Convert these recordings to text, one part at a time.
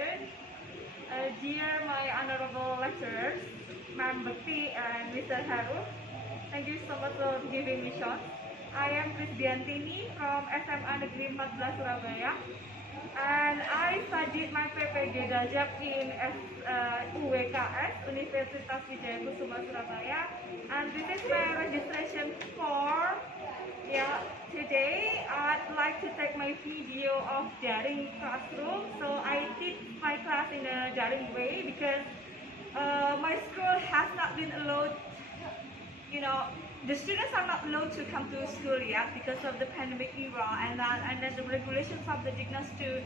afternoon. Dear my honorable lecturers, Ma'am Bhakti and Mr. Haru, thank you so much for giving me chance. I am Krisdiantini from SMA Negeri 14 Surabaya, and I studied my PPG DALJAB in UKIN, Universitas Wijaya Kusuma Surabaya, and this is my registration form. Yeah, today I'd like to take my video of daring classroom. So I teach my class in a daring way because my school has not been allowed, the students are not allowed to come to school yet because of the pandemic era, and then the regulations of the DIGNAS to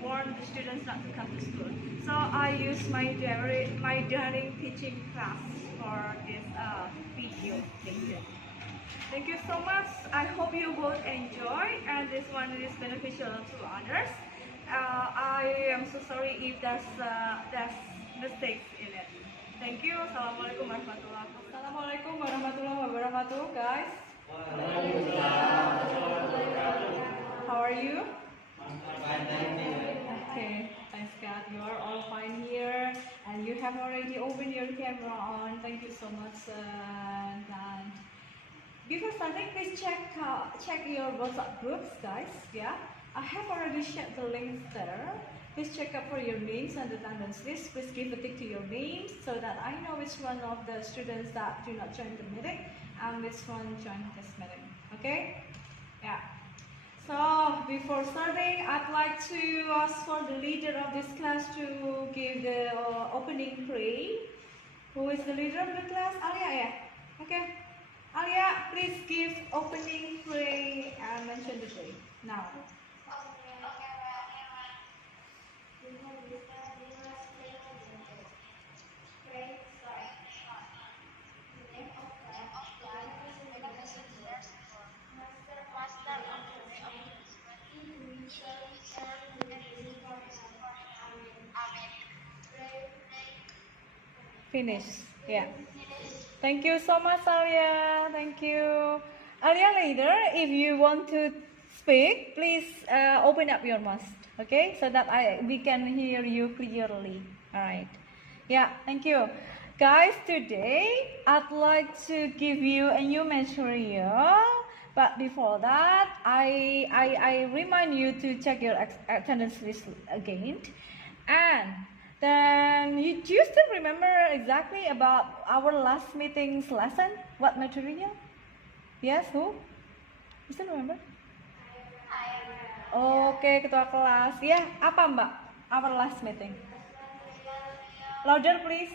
warn the students not to come to school. So I use my daring teaching class for this video. Thank you so much. I hope you both enjoy, and this one is beneficial to others. I am so sorry if there's mistakes in it. Thank you. Assalamualaikum warahmatullahi wabarakatuh, guys. How are you? Okay, thanks God. You are all fine here, and you have already opened your camera on. Thank you so much. And before starting, please check your WhatsApp groups, guys. Yeah, I have already shared the links there. Please check up for your names and attendance list. Please give a tick to your names so that I know which one of the students that do not join the meeting and which one joined this meeting. Okay? Yeah. So before starting, I'd like to ask for the leader of this class to give the opening prayer. Who is the leader of the class? Alia, yeah. Okay. Alia, please give opening prayer and mention the prayer now. Finish. Yeah. Thank you so much, Alia. Thank you. Alia, later, if you want to speak, please open up your mouth, okay? So that we can hear you clearly. All right. Yeah, thank you. Guys, today, I'd like to give you a new material. But before that, I remind you to check your attendance list again. And then, do you still remember exactly about our last meeting's lesson? What material? Yes, who? You still remember? Okay, ketua kelas. Ya, apa Mbak? Our last meeting. Louder, please.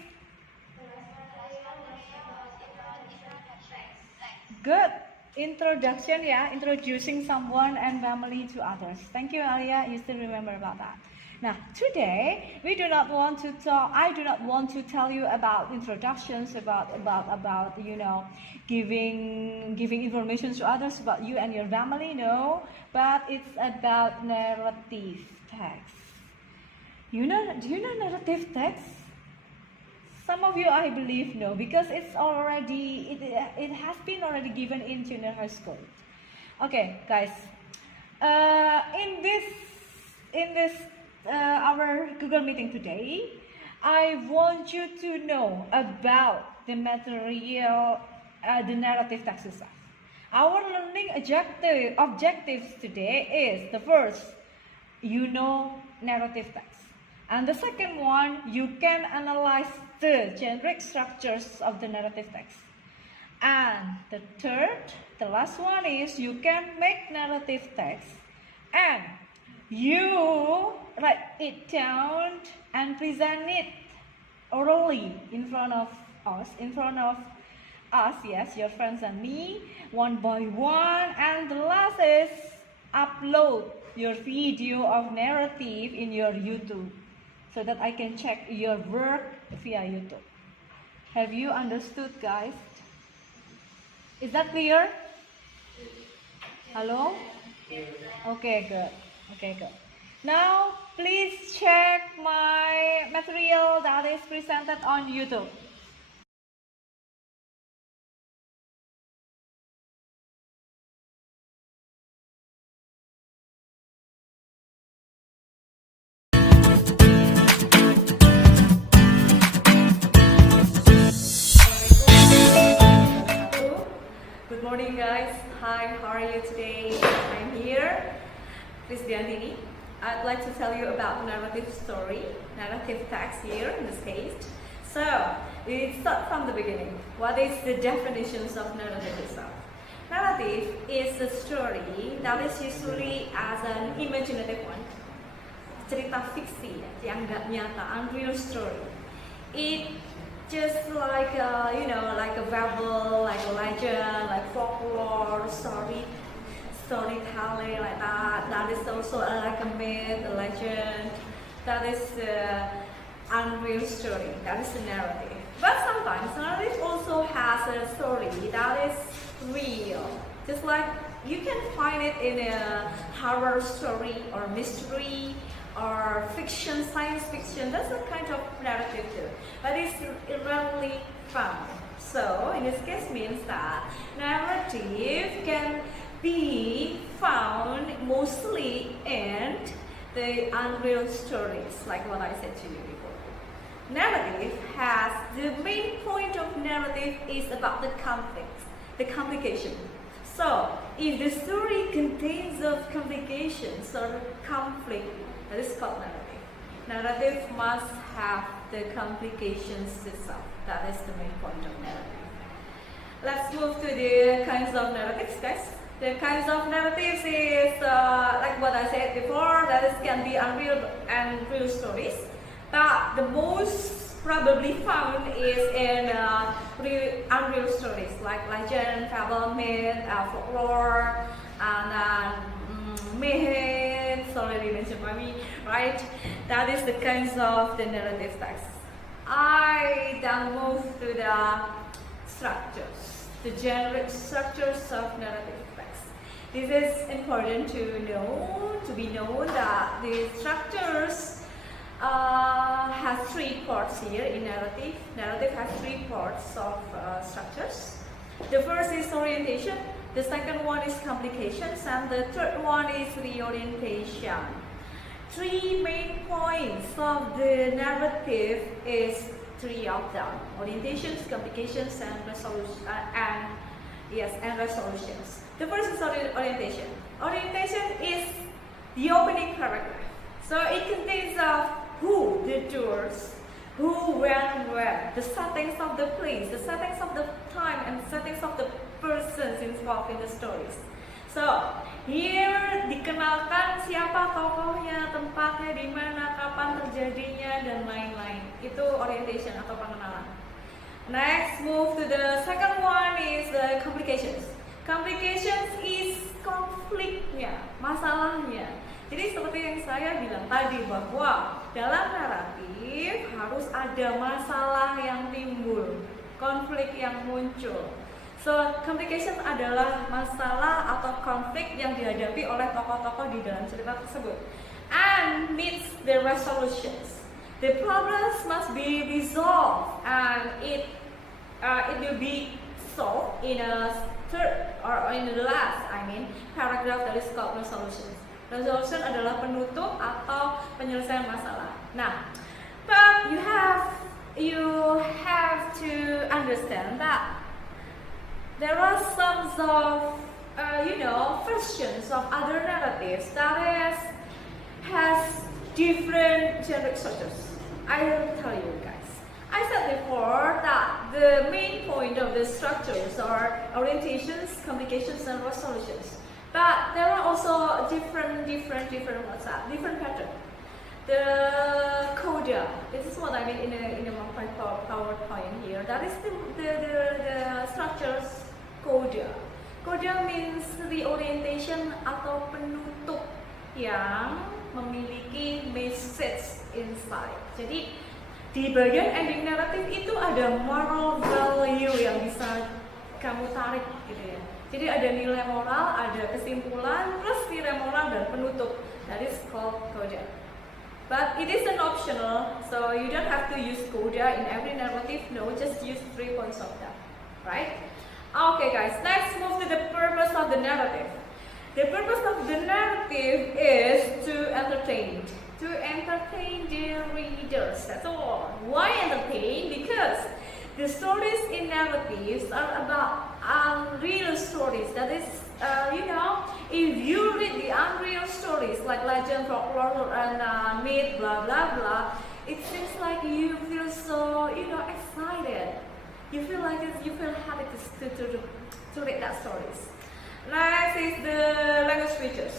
Good. Introduction, yeah. Introducing someone and family to others. Thank you, Alia. You still remember about that. Now, today we do not want to talk. I do not want to tell you about introductions about giving information to others about you and your family. No, but it's about narrative text. Do you know narrative text? Some of you, I believe, know because it has been already given in junior high school. Okay, guys. In this our Google meeting today, I want you to know about the material, the narrative text itself. Our learning objectives today is the first, narrative text. And the second one, you can analyze the generic structures of the narrative text. And the third, the last one is you can make narrative text and you write it down and present it orally in front of us, yes, your friends and me, one by one. And the last is upload your video of narrative in your YouTube so that I can check your work via YouTube. Have you understood, guys? Is that clear? Hello? Okay, good. Okay, good. Now, please check my material that is presented on YouTube. morning, guys. Hi, how are you today? I'm here, Krisdiantini. I'd like to tell you about narrative story, narrative text here in this case. So, we start from the beginning. What is the definitions of narrative itself? Narrative is a story that is usually as an imaginative one. Cerita fiksi yang nggak nyata, unreal story. It just like like a fable, like a legend, like folklore, storytelling, like that. That is also like a myth, a legend. That is unreal story. That is the narrative. But sometimes narrative also has a story that is real. Just like you can find it in a horror story or mystery or fiction, science fiction. That's a kind of narrative too, but it's rarely found. So in this case means that narrative can be found mostly in the unreal stories, like what I said to you before. Narrative has, the main point of narrative is about the conflict, the complication. So if the story contains of complications or conflict, that is called narrative. Narrative must have the complications itself. That is the main point of narrative. Let's move to the kinds of narratives, guys. The kinds of narratives is like what I said before. That is can be unreal and real stories. But the most probably found is in unreal stories like legend, fable, myth, folklore, and myths already mentioned by me, right? That is the kinds of the narrative text. I then move to the structures, the generic structures of narrative text. This is important to know, to be known that the structures has three parts here in narrative. Narrative has three parts of structures. The first is orientation, the second one is complications, and the third one is reorientation. Three main points of the narrative is three of them: orientations, complications, and resolutions. And resolutions. The first is orientation. Orientation is the opening paragraph. So it contains of who, the doers, who, when, where, the settings of the place, the settings of the time, and settings of the persons involved in the stories. So here dikenalkan siapa tokohnya, tempatnya di mana, kapan terjadinya, dan lain-lain. Itu orientation atau pengenalan. Next, move to the second one is the complications. Complications is konfliknya, masalahnya. Jadi seperti yang saya bilang tadi bahwa dalam naratif harus ada masalah yang timbul, konflik yang muncul. So, complication adalah masalah atau konflik yang dihadapi oleh tokoh-tokoh di dalam cerita tersebut. And needs the resolutions. The problems must be resolved and it will be solved in a third or in the last, paragraph that is called resolutions. Resolution adalah penutup atau penyelesaian masalah. Nah, but you have to understand that there are some of versions of other narratives that has different generic structures. I will tell you guys. I said before that the main point of the structures are orientations, complications, and resolutions. But there are also different pattern. The coda. This is what I mean in a PowerPoint here. That is the structures coda. Coda means the orientation atau penutup yang memiliki message inside. Jadi di bagian ending narrative itu ada moral value yang bisa kamu tarik gitu ya. Jadi ada nilai moral, ada kesimpulan, plus nilai moral dan penutup. That is called coda. But it isn't optional, so you don't have to use coda in every narrative. No, just use 3 points of that, right? Okay, guys. Next, move to the purpose of the narrative. The purpose of the narrative is to entertain the readers. That's all. Why entertain? Because the stories in narratives are about unreal stories. That is, if you read the unreal stories like legend, folklore, and myth, blah blah blah, it seems like you feel so, excited. You feel happy to read that stories. Next is the language features.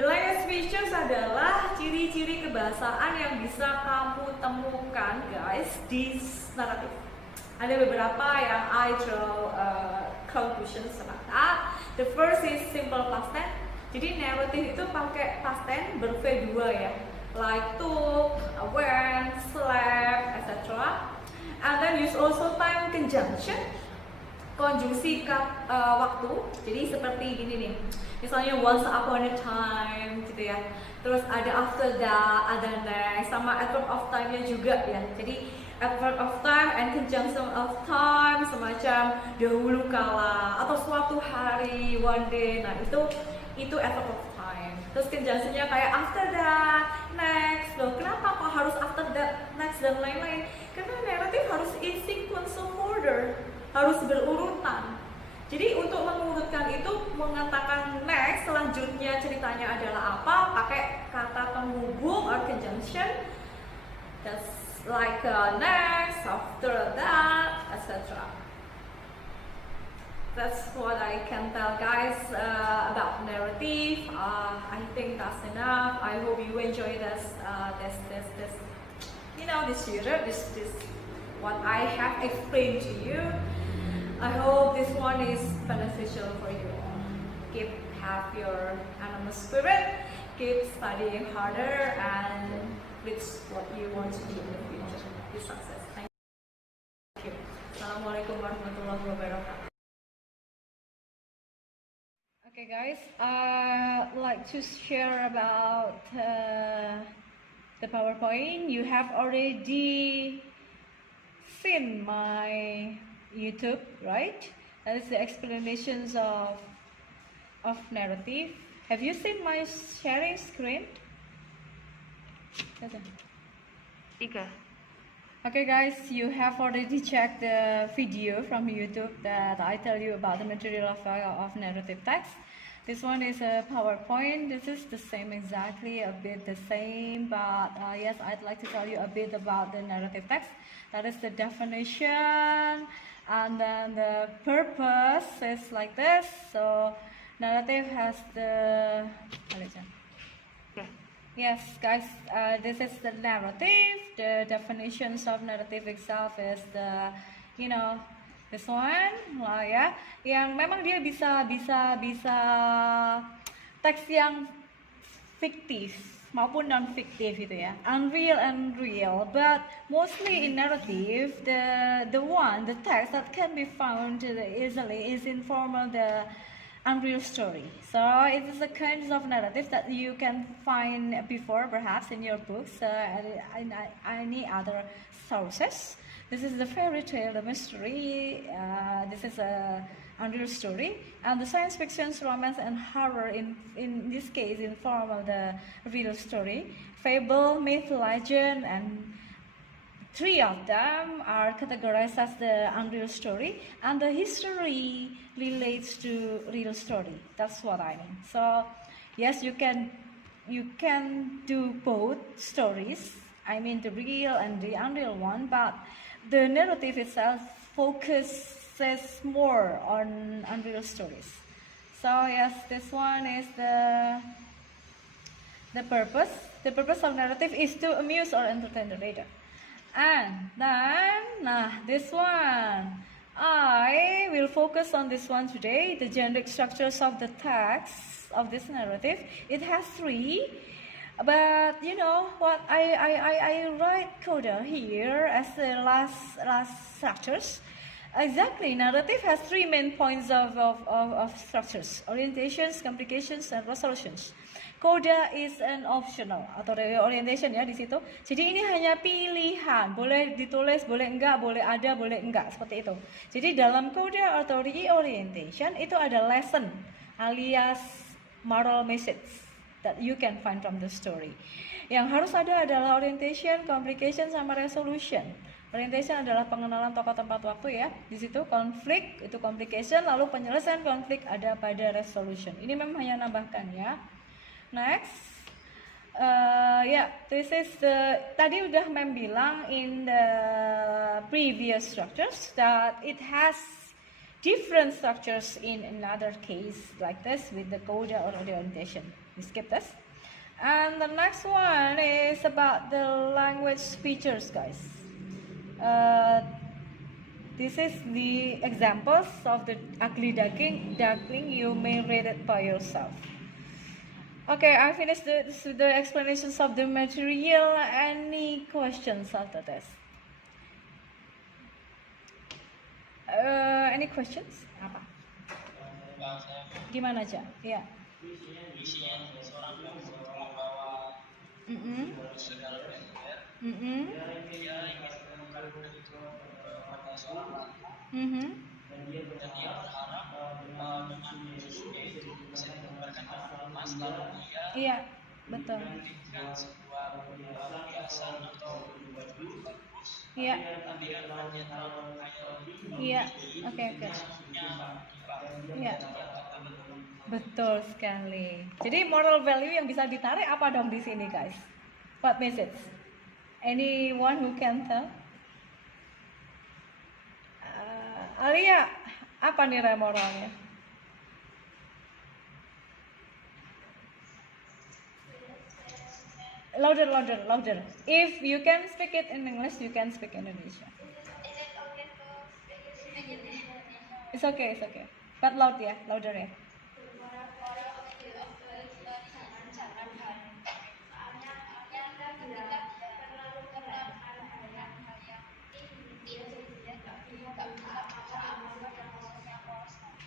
The language features adalah ciri-ciri kebahasaan yang bisa kamu temukan, guys, di naratif. Ada beberapa yang I draw conclusions about that. The first is simple past tense. Jadi narrative itu pakai past tense ber-V2 ya, like took, went, slept, etc. And then use also time conjunction, konjungsi waktu. Jadi seperti gini nih, misalnya once upon a time gitu ya, terus ada after that, ada next, sama adverb of time-nya juga ya. Jadi adverb of time and conjunction of time, semacam dahulu kala atau suatu hari, one day. Nah itu adverb of time. Terus conjunction-nya kayak after that, next. Loh, kenapa kok harus after that, next dan lain-lain? Karena narrative harus in sequence of order, harus berurutan. Jadi untuk mengurutkan itu, mengatakan next, selanjutnya ceritanya adalah apa, pakai kata penghubung or conjunction. That's like next, after that, etc. That's what I can tell, guys, about narrative. I think that's enough. I hope you enjoy this unit, this what I have explained to you. I hope this one is beneficial for you all. Have your animal spirit, keep studying harder, and reach what you want to do in the future. Be success. Thank you. Assalamualaikum warahmatullahi wabarakatuh. Okay, guys, I'd like to share about the PowerPoint. You have already seen my YouTube, right? That is the explanations of narrative. Have you seen my sharing screen? Okay, guys, you have already checked the video from YouTube that I tell you about the material of narrative text. This one is a PowerPoint. This is the same, exactly a bit the same, but yes, I'd like to tell you a bit about the narrative text. That is the definition, and then the purpose is like this. So narrative has the yes, guys, this is the narrative. The definitions of narrative itself is the, this one lah ya, yang memang dia bisa teks yang fiktif maupun non fiktif gitu ya, unreal and real. But mostly in narrative, the text that can be found easily is informal, the unreal story. So it is a kind of narrative that you can find before, perhaps in your books, in any other sources. This is the fairy tale, the mystery. This is a unreal story, and the science fiction, romance, and horror in this case in form of the real story. Fable, myth, legend, and three of them are categorized as the unreal story, and the history relates to real story. That's what I mean. So yes, you can do both stories. I mean the real and the unreal one, but the narrative itself focuses more on unreal stories. So yes, this one is the purpose. The purpose of narrative is to amuse or entertain the reader. And then, this one, I will focus on this one today, the generic structures of the text of this narrative. It has three, but you know what, I write coda here as the last structures. Exactly, narrative has three main points of structures: orientations, complications, and resolutions. Coda is an optional atau orientation ya di situ. Jadi ini hanya pilihan, boleh ditulis, boleh enggak, boleh ada, boleh enggak, seperti itu. Jadi dalam coda atau reorientation itu ada lesson alias moral message that you can find from the story. Yang harus ada adalah orientation, complication, sama resolution. Orientation adalah pengenalan tokoh tempat waktu ya. Di situ konflik itu complication, lalu penyelesaian konflik ada pada resolution. Ini memang hanya nambahkan ya. Next. This is the tadi udah Mem bilang in the previous structures that it has different structures in another case like this with the coda or the orientation. We skip this. And the next one is about the language features, guys. This is the examples of the ugly duckling. You may read it by yourself. Okay, I finished the explanations of the material. Any questions after this? Any questions? Apa? Gimana aja? Ya. Iya, betul. Iya. Iya, oke. Iya. Betul sekali. Jadi moral value yang bisa ditarik apa dong di sini, guys? What message? Anyone who can tell? Alia, apa nilai moralnya? Louder. If you can speak it in English, you can speak Indonesia. It's okay. But loud ya, louder ya.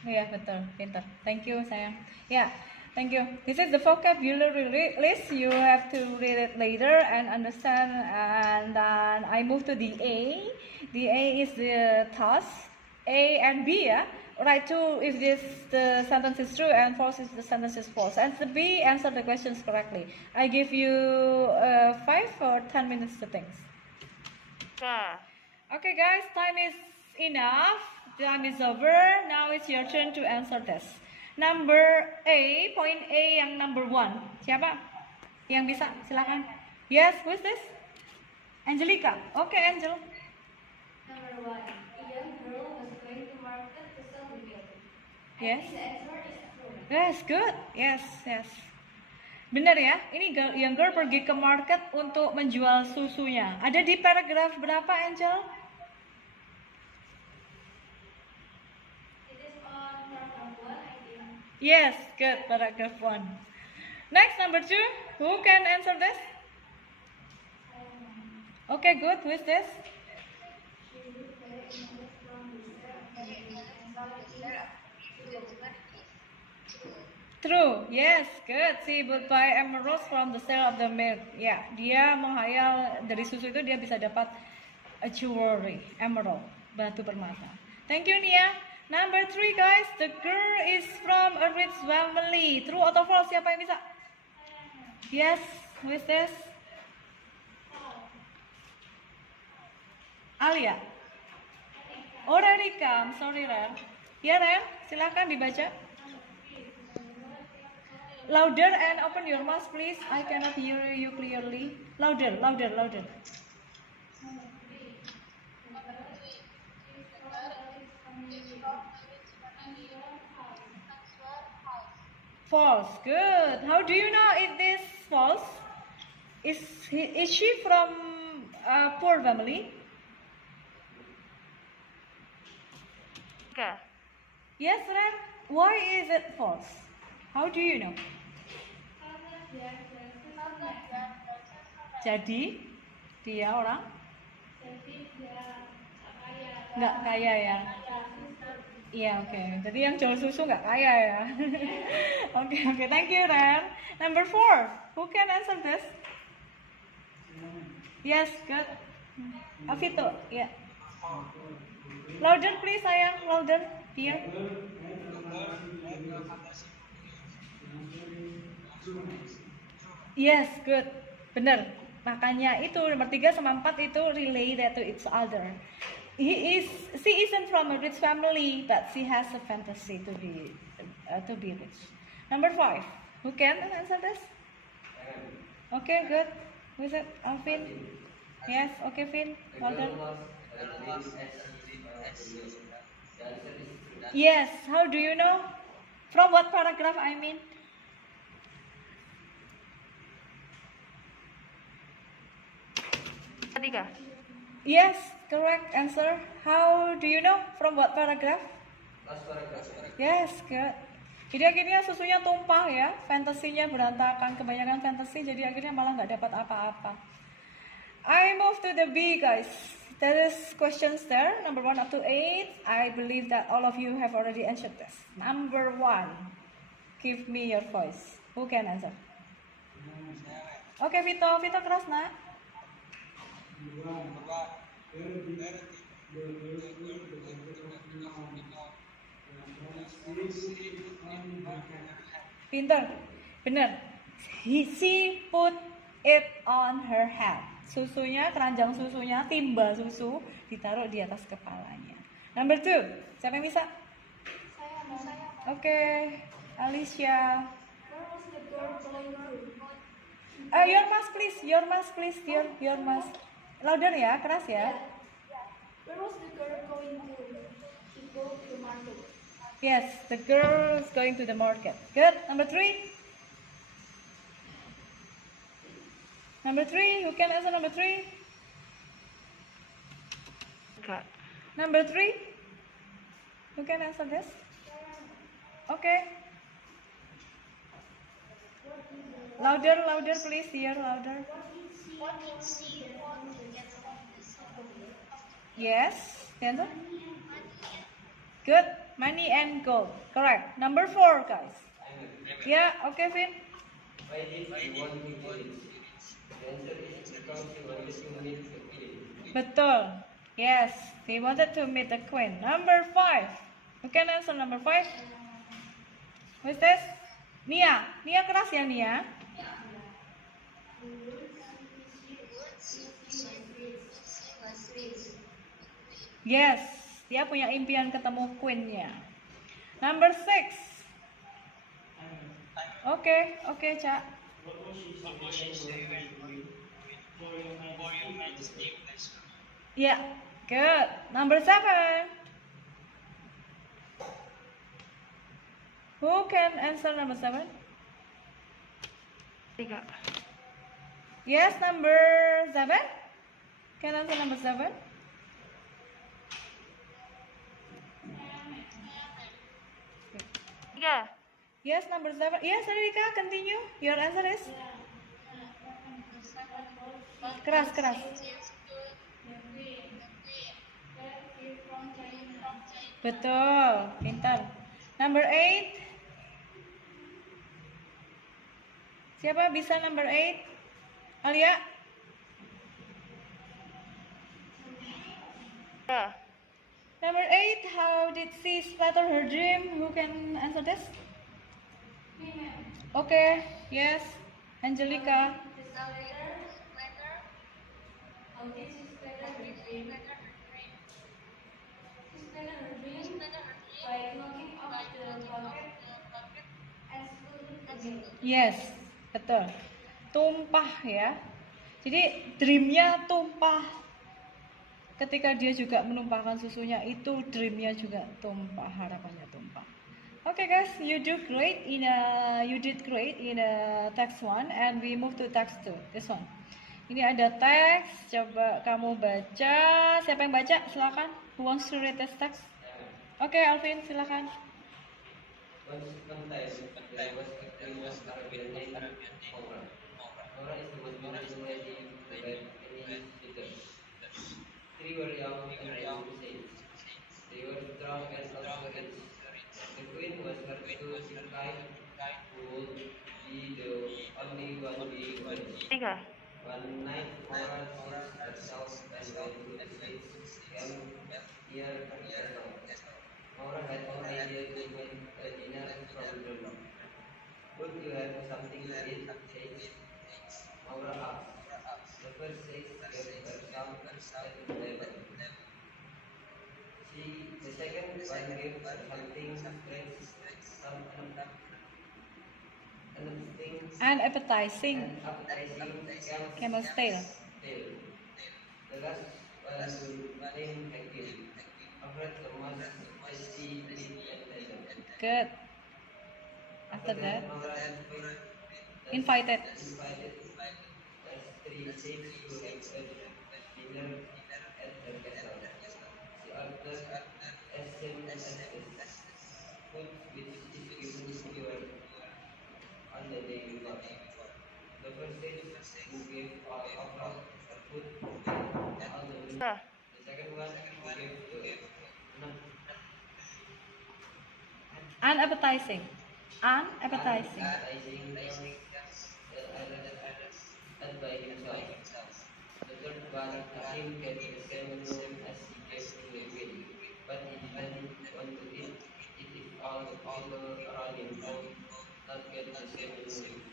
Yeah, betul, pintar. Thank you, sayang. Yeah, thank you. This is the vocabulary list. You have to read it later and understand. And then I move to the A. The A is the task. A and B, yeah. Write two if the sentence is true and false if the sentence is false. And the B, answer the questions correctly. I give you 5 or 10 minutes to think. Okay, guys, time is enough. Time is over. Now it's your turn to answer this. Number A, point A yang number 1. Siapa yang bisa? Silakan. Yes, who is this? Angelica. Okay, Angel. Number 1. A young girl was going to market to sell the milk. Yes. The answer is true. Yes, good. Yes. Benar ya. Ini young girl pergi ke market untuk menjual susunya. Ada di paragraf berapa, Angel? Yes, good. Paragraph 1. Next, number 2. Who can answer this? Okay, good. Who is this? True. Yes, good. She would buy emeralds from the sale of the milk. Ya, dia menghayal dari susu itu dia bisa dapat a jewelry, emerald, batu permata. Thank you, Nia. Number 3, guys, the girl is from a rich family. True atau false? Siapa yang bisa? Yes, who is this? Alia. Oh, Rerika, I'm sorry, Ren. Ya, Ren, silakan dibaca. Louder and open your mouth, please. I cannot hear you clearly. Louder. False. Good. How do you know it is false? Is she from a poor family? Okay. Yes, Ren. Why is it false? How do you know? Jadi dia orang nggak kaya ya? Iya, oke. Jadi yang jual susu nggak kaya ya? Oke. Thank you, Ren. Number 4. Who can answer this? Yes, good. Avito, ya. Louder, please, sayang. Louder. Here. Yes, good. Benar. Makanya itu nomor 3 sama 4 itu related to each other. She isn't from a rich family, but she has a fantasy to be rich. Number 5, who can answer this? Okay, good. Who is it? Alvin? Yes, okay, Finn. Well done. Yes, how do you know? From what paragraph I mean? Ketiga. Yes, correct answer. How do you know? From what paragraph? Last paragraph. Yes, good. Jadi akhirnya susunya tumpah ya, fantasinya berantakan, kebanyakan fantasi, jadi akhirnya malah nggak dapat apa-apa. I move to the B, guys. There is questions there, number 1 up to 8. I believe that all of you have already answered this. Number 1, give me your voice. Who can answer? Okay, Vito keras nak. Pinter, bener. She put it on her head. Susunya, keranjang susunya, timba susu ditaruh di atas kepalanya. Number 2, siapa yang bisa? Saya. Oke, Alicia. Where was the girl going to? Your mask please, your mask. Louder ya, keras ya. Where was the girl going to? She go to the market. Yes, the girl is going to the market. Good. Number 3. Number 3, who can answer number 3? Kak. Number 3, who can answer this? Okay. Louder, please, hear louder. What did she want to get from the supermarket? Yes, the answer? Good. Money and gold. Correct. Number 4, guys. Yeah, okay, Finn. Why did you want to be rich? The answer is because you wanted to meet the queen. Betul. Yes, they wanted to meet the queen. Number 5. Who can answer number 5? Who's this? Nia. Nia keras ya, Nia? Yes, dia punya impian ketemu queen-nya. Number 6. Oke, Cak. Yeah, good. Number 7. Who can answer number 7? 3. Yes, number 7. Can answer number 7? Tiga. Yes, number 7. Yes, Rika, continue. Your answer is? Keras. Betul, pintar. Number 8. Siapa bisa number 8? Alia? Ya. Number 8, how did she splatter her dream? Who can answer this? Okay, yes. Angelica. How did she splatter her dream? She splattered her dream by knocking off the bucket and spilled it. Yes, betul. Tumpah ya. Jadi dreamnya tumpah. Ketika dia juga menumpahkan susunya, itu dreamnya juga tumpah, harapannya tumpah. Okay guys, you did great in text 1 and we move to text 2. This one. Ini ada teks, coba kamu baca. Siapa yang baca? Silakan. Who wants to read this text? Okay, Alvin, silakan. Once upon a time, there was a queen of Arabian named Maura. Maura is the most beautiful lady by any suitors. Three were young and insane. They were strong and also rich. The queen was married to a guy who would be the only one being rich. 3. One night, Maura seized herself and went to the streets camp near her castle. Maura had no idea to make a dinner from them. Would you have something to eat, Kate? Maura asked. level. The second one gives something strange, some And appetizing. Camel's tail. The last one will name Hakim. After Thomas, tasty, sweet, and pleasant. Good. After that, invited. As three sheikhs to have a dinner at her castle. She ordered as same as the food which is given to her on the day before. The first sheikh who gave offered food and all the meat. The second one who gave the nut. Unappetizing. Unappetizing. Appetizing and by himself. The third one, Hakim gave the same room as he gave to the queen, but he didn't want to eat it if all the people around him would not get the same room.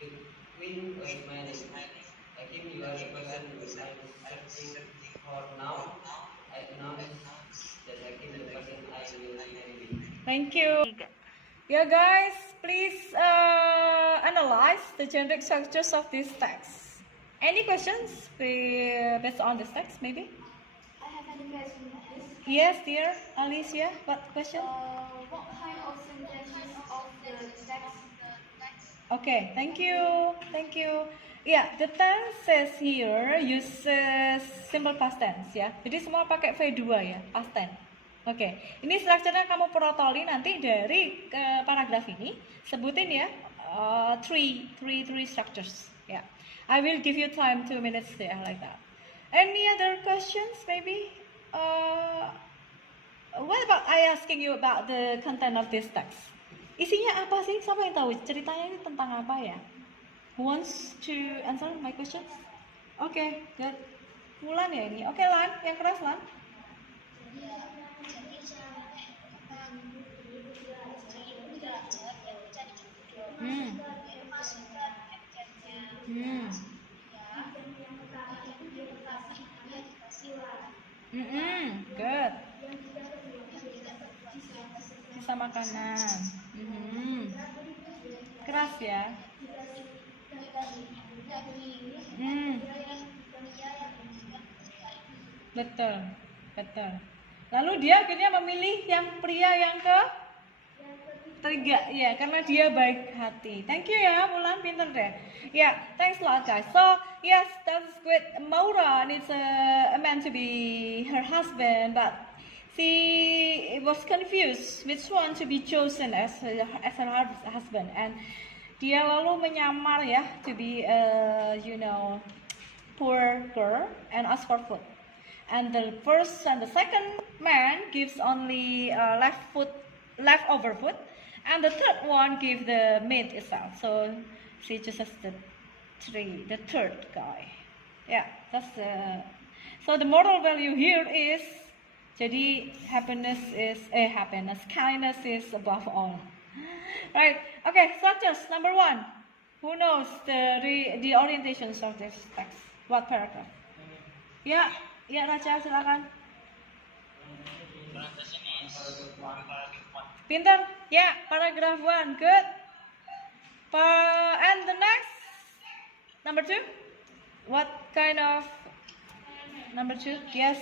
The queen was smiling. Hakim, you are the person who I'm searching for now. I announced that Hakim the person I will marry. Thank you. Yeah, guys, please analyze the generic structures of this text. Any questions based on this text, maybe? I have any question, please. Yes, dear Alicia. What question? What kind of sentences of the text? Okay, thank you. Thank you. Yeah, the tense says here uses simple past tense ya. Jadi semua pakai V2 ya, past tense. Oke, ini strukturnya kamu protoli nanti dari paragraf ini. Sebutin ya, three structures. Yeah, I will give you time 2 minutes there like that. Any other questions maybe? What about I asking you about the content of this text? Isinya apa sih? Siapa yang tahu ceritanya ini tentang apa ya? Who wants to answer my questions? Oke, good. Mulan ya ini. Oke, Lan, yang keras Lan. Good. Sisa makanan. Keras ya. Betul. Lalu dia akhirnya memilih yang pria yang ketiga, ya, karena dia baik hati. Thank you ya, Mulan, pinter deh. Yeah, thanks a lot, guys. So yes, that's great. Maura needs a man to be her husband, but she was confused which one to be chosen as her husband, and dia lalu menyamar ya to be poor girl and ask for food. And the first and the second man gives only leftover food, and the third one gives the meat itself. So she chooses the third guy. Yeah, that's so the moral value here is jadi kindness is above all. Right. Okay, structures number 1. Who knows the orientations of this text? What paragraph? Yeah. Ya, Raja, silakan. Pinter? Yeah, paragraph 1. Good. And the next, number 2. What kind of number 2? Yes.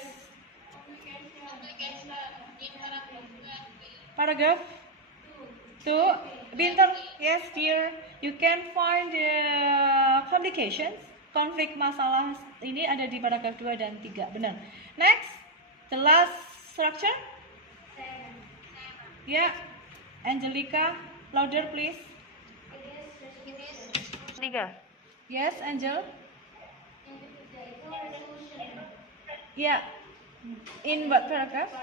Paragraph 2. Pinter? Yes, dear. You can find the complications. Konflik masalah ini ada di paragraf 2 dan 3, benar. Next, the last structure. Ya, Angelica, louder please. 3. Yes, Angel. Ya, in what paragraph?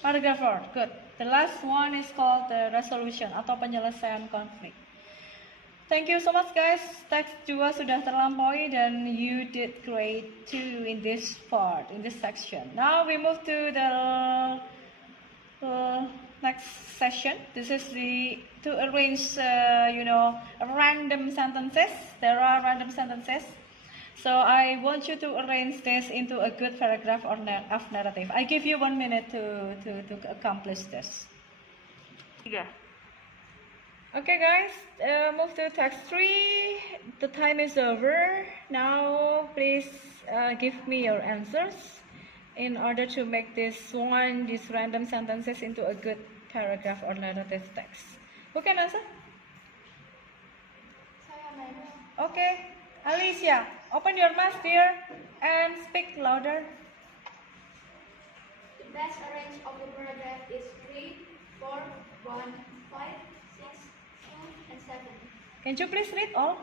Paragraph 4. Good. The last one is called the resolution atau penyelesaian konflik. Thank you so much, guys. Teks 2 sudah terlampaui dan you did great too in this part, in this section. Now we move to the next session. This is to arrange, random sentences. There are random sentences. So I want you to arrange this into a good paragraph or of narrative. I give you 1 minute to accomplish this. Tiga. Okay guys, move to text 3. The time is over. Now please give me your answers in order to make these random sentences into a good paragraph or narrative text. Who can answer? Saya, ma'am. Okay, Alicia, open your mouth dear and speak louder. The best range of the paragraph is 3, 4, 1, 5, 6, 2, and 7. Can you please read all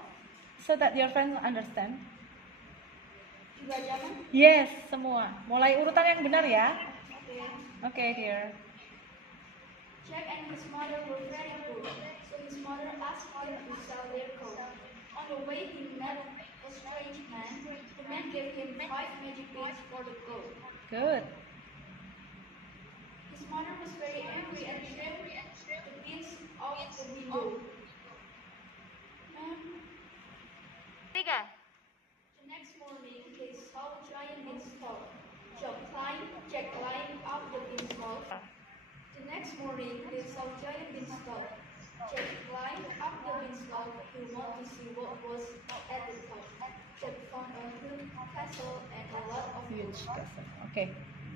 so that your friends understand? Juga jangan. Yes, semua. Mulai urutan yang benar ya. Okay. Okay, dear. Jack and his mother were very poor, so his mother asked him to sell their coat. On the way, he met a strange man. The man gave him 5 magic pins for the coat. Good. His mother was very angry and threw the pins out the window. Tiga. The next morning, they saw a giant beanstalk. Jack climbed up the beanstalk. The next morning, they saw a giant beanstalk. Jack climbed up the beanstalk. He wanted to see what was at the top. Jack found a huge castle and a lot of Huge wood. person. Okay.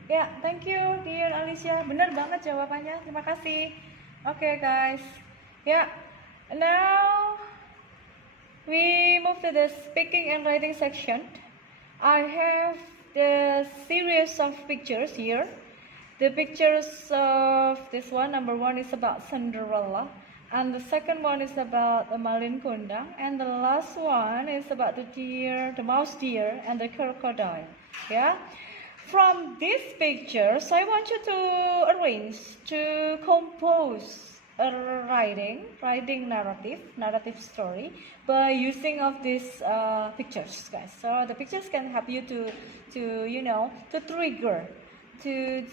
Ya, thank you, dear Alicia. Benar banget jawabannya. Terima kasih. Okay, guys. Ya, now we move to the speaking and writing section. I have the series of pictures here. The pictures of this one, number 1 is about Cinderella, and the second one is about the Malin Kundang, and the last one is about the deer, the mouse deer, and the crocodile. Yeah. From these pictures, I want you to arrange, to compose a writing narrative story by using of these pictures, guys. So the pictures can help you to trigger, to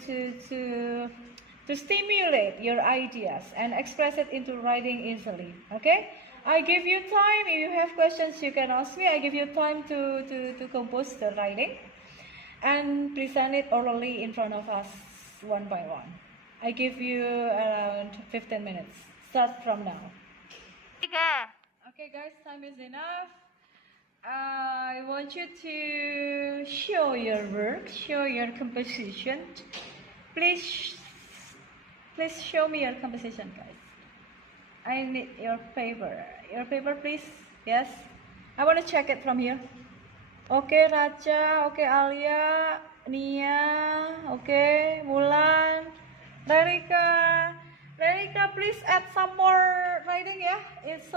stimulate your ideas and express it into writing easily. Okay. I give you time. If you have questions, you can ask me. I give you time to compose the writing and present it orally in front of us one by one. I give you around 15 minutes. Start from now. Tiga. Okay guys, time is enough. I want you to show your work, show your composition. Please show me your composition, guys. I need your paper. Your paper, please. Yes. I want to check it from here. Okay, Raja. Okay, Alia, Nia. Okay, Mulan, Rerika, please add some more writing, yeah? It's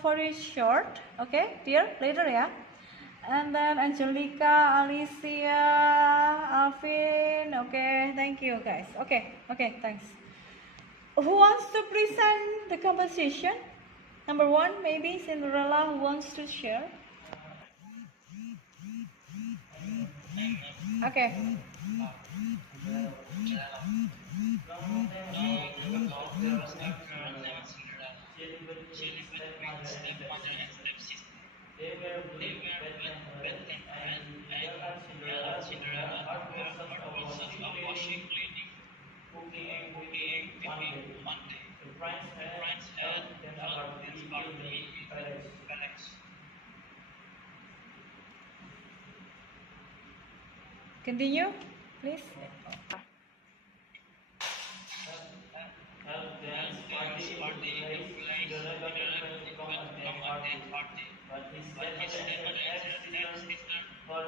very short. Okay, dear, later, yeah? And then Angelica, Alicia, Alvin. Okay, thank you, guys. Okay, thanks. Who wants to present the composition? Number 1, maybe Cinderella, who wants to share? Okay. They were good bad tempered, and Jack and Cinderella took their hard lessons of washing, cleaning, cooking one day. The prince had them partly in the palace. Continue, please. At dance party in the place, Cinderella got a friend from a dance party. But his grandmother ex-sister for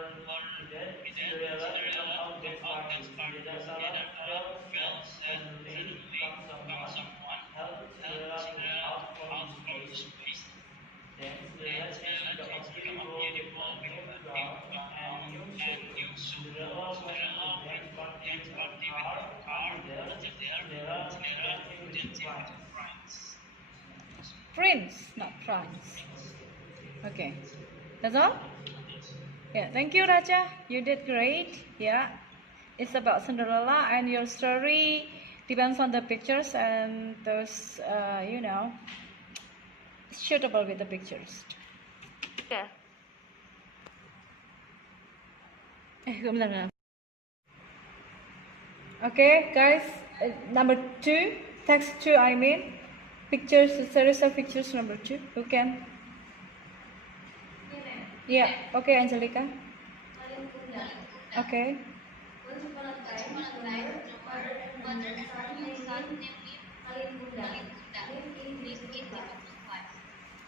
that Cinderella from out dance party. Cinderella felt suddenly someone helped Cinderella to out from his place. Then Cinderella changed the beautiful gown and new shoes. Cinderella went to the dance party with a car. After that, Cinderella dancing with the prince. Prince, not prince. Okay, that's all? Yeah, thank you, Raja. You did great. Yeah, it's about Cinderella, and your story depends on the pictures and those, suitable with the pictures. Tiga. Bentar. Okay, guys, number 2, text 2, I mean, pictures, series of pictures number 2, you can. Yeah, okay, Angelica. Okay. Once upon a time, mother and her son named him Malin Kundang lived in beautiful life.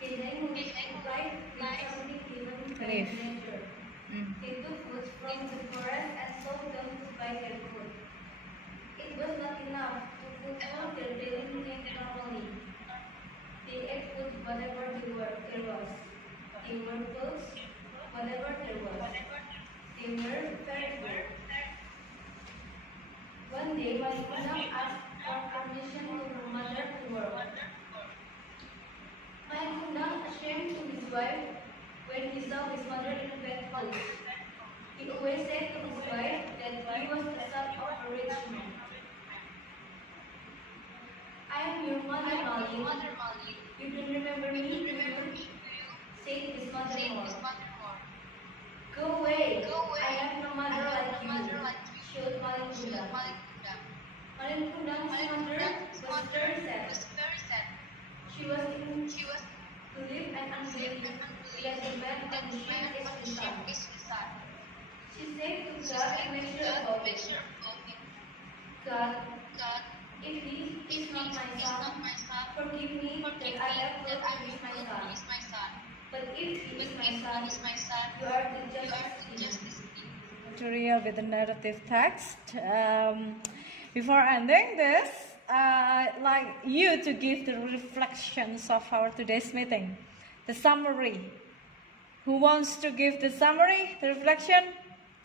His name was bright with something given by Leaf. nature. He took fruits from the forest and sold them to buy their food. It was not enough to fulfill their daily needs normally. They ate food whatever there was. They wore clothes whatever there was. They were very full. One day, Malikundang asked for permission to her mother to work. Malikundang, ashamed to his wife when he saw his mother in bad clothes. He always said to his wife that he was the son of a rich man. I am your mother, Malin. You don't remember me, do you? Said his mother-in-law. Go away. I have no mother like you, showed Malikundang. Malikundang's mother was very sad. She was to live and unbelief that the man on the ship is his son. She said to God to make sure about it. God, if he is not my son, forgive me that I have thought he is my son. But if he is my son, you are the justice. Tutorial with the narrative text. Before ending this, I'd like you to give the reflections of our today's meeting, the summary. Who wants to give the summary, the reflection?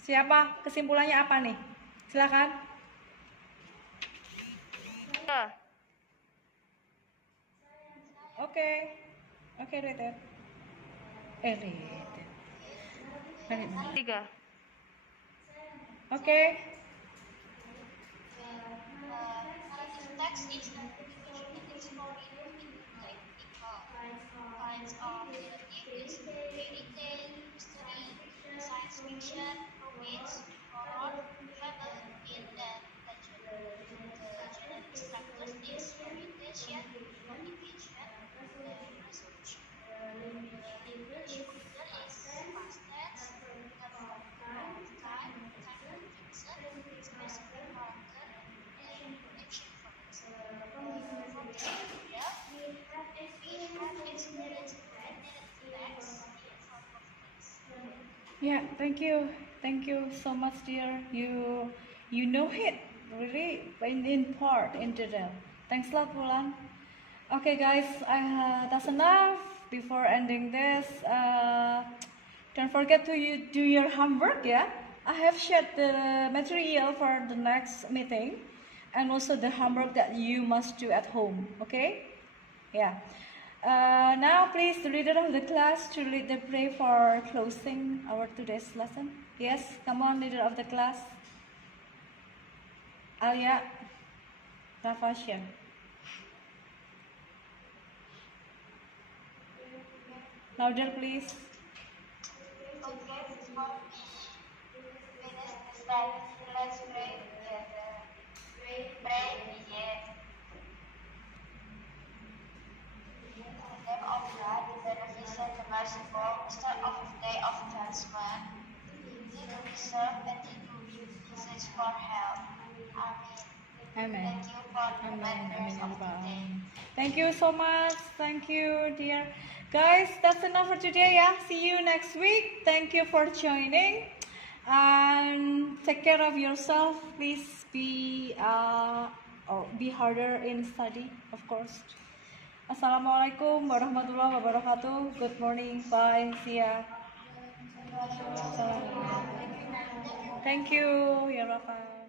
Siapa? Kesimpulannya apa nih? Silakan. Okay, read it. Read it. 3. Okay. Text is an individual story like kinds of English, fairy tale, history, science fiction, romance, horror, travel, and legend. The general structure is orientation, motivation, and resolution. The English order is past tense, verb, time, time function, specific character, and action verbs. From this tutorial, we have experienced narrative text in form of text. Yeah, thank you so much, dear. You know it really in part, in detail. Thanks a lot, Bulan. Okay, guys, that's enough. Before ending this, don't forget to do your homework. Yeah, I have shared the material for the next meeting, and also the homework that you must do at home. Okay? Yeah. Now, please, the leader of the class to lead the prayer for closing our today's lesson. Yes, come on, leader of the class. Alia, Rafasya. Louder, please. Okay, before we finish the slide, let's pray together. Pray begin. In the name of God, the beneficent, the merciful, start of the day of judgment. He who deserve and he who uses for help. Amen. Amen. Thank you for the members of the day. Thank you so much. Thank you, dear. Guys, that's enough for today. Yeah, see you next week. Thank you for joining. And take care of yourself. Please be harder in study, of course. Assalamualaikum warahmatullahi wabarakatuh. Good morning. Bye. See ya. Thank you. Ya Rafa.